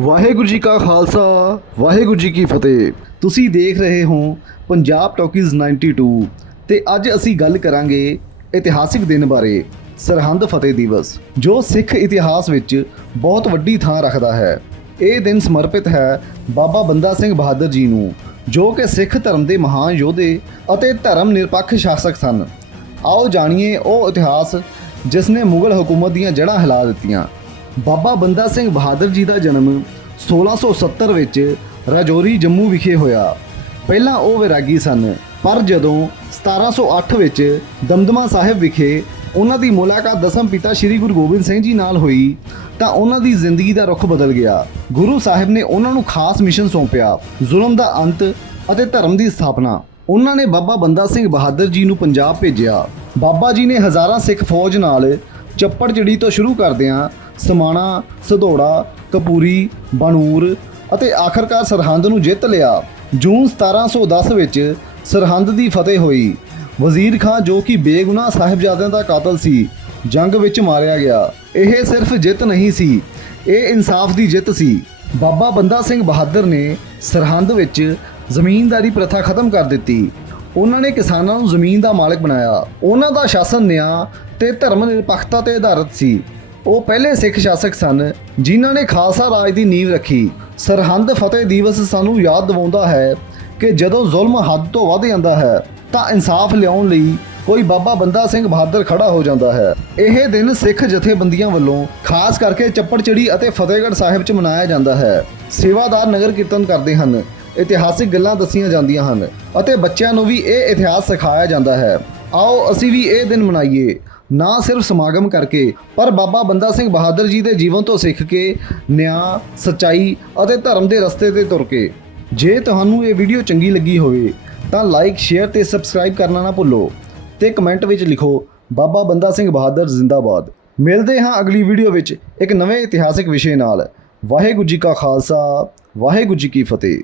ਵਾਹਿਗੁਰੂ ਜੀ ਕਾ ਖਾਲਸਾ, ਵਾਹਿਗੁਰੂ ਜੀ ਕੀ ਫਤਿਹ। ਤੁਸੀਂ ਦੇਖ ਰਹੇ ਹੋ ਪੰਜਾਬ ਟਾਕੀਜ਼ 92 ਤੇ ਅੱਜ ਅਸੀਂ ਗੱਲ ਕਰਾਂਗੇ ਇਤਿਹਾਸਿਕ ਦਿਨ ਬਾਰੇ, ਸਰਹੰਦ ਫਤਿਹ ਦਿਵਸ, ਜੋ ਸਿੱਖ ਇਤਿਹਾਸ ਵਿੱਚ ਬਹੁਤ ਵੱਡੀ ਥਾਂ ਰੱਖਦਾ ਹੈ। ਇਹ ਦਿਨ ਸਮਰਪਿਤ ਹੈ ਬਾਬਾ ਬੰਦਾ ਸਿੰਘ ਬਹਾਦਰ ਜੀ ਨੂੰ, ਜੋ ਕਿ ਸਿੱਖ ਧਰਮ ਦੇ ਮਹਾਨ ਯੋਧੇ ਅਤੇ ਧਰਮ ਨਿਰਪੱਖ ਸ਼ਾਸਕ ਸਨ। ਆਓ ਜਾਣੀਏ ਉਹ ਇਤਿਹਾਸ, ਜਿਸ ਨੇ ਮੁਗਲ ਹਕੂਮਤ ਦੀਆਂ ਜੜ੍ਹਾਂ ਹਿਲਾ ਦਿੱਤੀਆਂ। ਬਾਬਾ ਬੰਦਾ ਸਿੰਘ ਬਹਾਦਰ ਜੀ ਦਾ ਜਨਮ 1670 ਵਿੱਚ ਰਾਜੌਰੀ ਜੰਮੂ ਵਿਖੇ ਹੋਇਆ। ਪਹਿਲਾਂ ਉਹ ਵਿਰਾਗੀ ਸਨ, ਪਰ ਜਦੋਂ 1708 ਵਿੱਚ ਦਮਦਮਾ ਸਾਹਿਬ ਵਿਖੇ ਉਹਨਾਂ ਦੀ ਮੁਲਾਕਾਤ ਦਸਮ ਪਿਤਾ ਸ੍ਰੀ ਗੁਰੂ ਗੋਬਿੰਦ ਸਿੰਘ ਜੀ ਨਾਲ ਹੋਈ, ਤਾਂ ਉਹਨਾਂ ਦੀ ਜ਼ਿੰਦਗੀ ਦਾ ਰੁਖ ਬਦਲ ਗਿਆ। ਗੁਰੂ ਸਾਹਿਬ ਨੇ ਉਹਨਾਂ ਨੂੰ ਖਾਸ ਮਿਸ਼ਨ ਸੌਂਪਿਆ, ਜ਼ੁਲਮ ਦਾ ਅੰਤ ਅਤੇ ਧਰਮ ਦੀ ਸਥਾਪਨਾ। ਉਹਨਾਂ ਨੇ ਬਾਬਾ ਬੰਦਾ ਸਿੰਘ ਬਹਾਦਰ ਜੀ ਨੂੰ ਪੰਜਾਬ ਭੇਜਿਆ। ਬਾਬਾ ਜੀ ਨੇ ਹਜ਼ਾਰਾਂ ਸਿੱਖ ਫੌਜ ਨਾਲ ਚੱਪੜਚਿੜੀ ਤੋਂ ਸ਼ੁਰੂ ਕਰਦਿਆਂ ਸਮਾਣਾ, ਸਧੋੜਾ, ਕਪੂਰੀ, ਬਾਨੂਰ ਅਤੇ ਆਖਰਕਾਰ ਸਰਹੰਦ ਨੂੰ ਜਿੱਤ ਲਿਆ। ਜੂਨ 1710 ਵਿੱਚ ਸਰਹੰਦ ਦੀ ਫਤਿਹ ਹੋਈ। ਵਜ਼ੀਰ ਖਾਨ ਜੋ ਕਿ ਬੇਗੁਨਾਹ ਸਾਹਿਬਜ਼ਾਦਿਆਂ ਦਾ ਕਾਤਲ ਸੀ, ਜੰਗ ਵਿੱਚ ਮਾਰਿਆ ਗਿਆ। ਇਹ ਸਿਰਫ ਜਿੱਤ ਨਹੀਂ ਸੀ, ਇਹ ਇਨਸਾਫ ਦੀ ਜਿੱਤ ਸੀ। ਬਾਬਾ ਬੰਦਾ ਸਿੰਘ ਬਹਾਦਰ ਨੇ ਸਰਹੰਦ ਵਿੱਚ ਜ਼ਮੀਨਦਾਰੀ ਪ੍ਰਥਾ ਖਤਮ ਕਰ ਦਿੱਤੀ। ਉਹਨਾਂ ਨੇ ਕਿਸਾਨਾਂ ਨੂੰ ਜ਼ਮੀਨ ਦਾ ਮਾਲਕ ਬਣਾਇਆ। ਉਹਨਾਂ ਦਾ ਸ਼ਾਸਨ ਨਿਆਂ ਤੇ ਧਰਮ ਨਿਰਪੱਖਤਾ ਤੇ ਆਧਾਰਿਤ ਸੀ। ਉਹ ਪਹਿਲੇ ਸਿੱਖ ਸ਼ਾਸਕ ਸਨ, ਜਿਨ੍ਹਾਂ ਨੇ ਖਾਲਸਾ ਰਾਜ ਦੀ ਨੀਂਹ ਰੱਖੀ। ਸਰਹੰਦ ਫਤਿਹ ਦਿਵਸ ਸਾਨੂੰ ਯਾਦ ਦਿਵਾਉਂਦਾ ਹੈ ਕਿ ਜਦੋਂ ਜ਼ੁਲਮ ਹੱਦ ਤੋਂ ਵੱਧ ਜਾਂਦਾ ਹੈ, ਤਾਂ ਇਨਸਾਫ ਲਿਆਉਣ ਲਈ ਕੋਈ ਬਾਬਾ ਬੰਦਾ ਸਿੰਘ ਬਹਾਦਰ ਖੜਾ ਹੋ ਜਾਂਦਾ ਹੈ। ਇਹ ਦਿਨ ਸਿੱਖ ਜਥੇਬੰਦੀਆਂ ਵੱਲੋਂ ਖਾਸ ਕਰਕੇ ਚੱਪੜਚਿੜੀ ਅਤੇ ਫਤਿਹਗੜ੍ਹ ਸਾਹਿਬ 'ਚ ਮਨਾਇਆ ਜਾਂਦਾ ਹੈ। ਸੇਵਾਦਾਰ ਨਗਰ ਕੀਰਤਨ ਕਰਦੇ ਹਨ। ਇਤਿਹਾਸਿਕ ਗੱਲਾਂ ਦੱਸੀਆਂ ਜਾਂਦੀਆਂ ਹਨ ਅਤੇ ਬੱਚਿਆਂ ਨੂੰ ਵੀ ਇਹ ਇਤਿਹਾਸ ਸਿਖਾਇਆ ਜਾਂਦਾ ਹੈ। ਆਓ ਅਸੀਂ ਵੀ ਇਹ ਦਿਨ ਮਨਾਈਏ। ਨਾ ਸਿਰਫ ਸਮਾਗਮ ਕਰਕੇ, ਪਰ ਬਾਬਾ ਬੰਦਾ ਸਿੰਘ ਬਹਾਦਰ ਜੀ ਦੇ ਜੀਵਨ ਤੋਂ ਸਿੱਖ ਕੇ, ਨਿਆਂ, ਸਚਾਈ ਅਤੇ ਧਰਮ ਦੇ ਰਸਤੇ ਤੇ ਤੁਰ ਕੇ। ਜੇ ਤੁਹਾਨੂੰ ਇਹ ਵੀਡੀਓ ਚੰਗੀ ਲੱਗੀ ਹੋਵੇ, ਤਾਂ ਲਾਈਕ ਸ਼ੇਅਰ ਤੇ ਸਬਸਕ੍ਰਾਈਬ ਕਰਨਾ ਨਾ ਭੁੱਲੋ ਤੇ ਕਮੈਂਟ ਵਿੱਚ ਲਿਖੋ, ਬਾਬਾ ਬੰਦਾ ਸਿੰਘ ਬਹਾਦਰ ਜ਼ਿੰਦਾਬਾਦ। ਮਿਲਦੇ ਹਾਂ ਅਗਲੀ ਵੀਡੀਓ ਵਿੱਚ ਇੱਕ ਨਵੇਂ ਇਤਿਹਾਸਿਕ ਵਿਸ਼ੇ ਨਾਲ। ਵਾਹਿਗੁਰੂ ਜੀ ਕਾ ਖਾਲਸਾ, ਵਾਹਿਗੁਰੂ ਜੀ ਕੀ ਫਤਿਹ।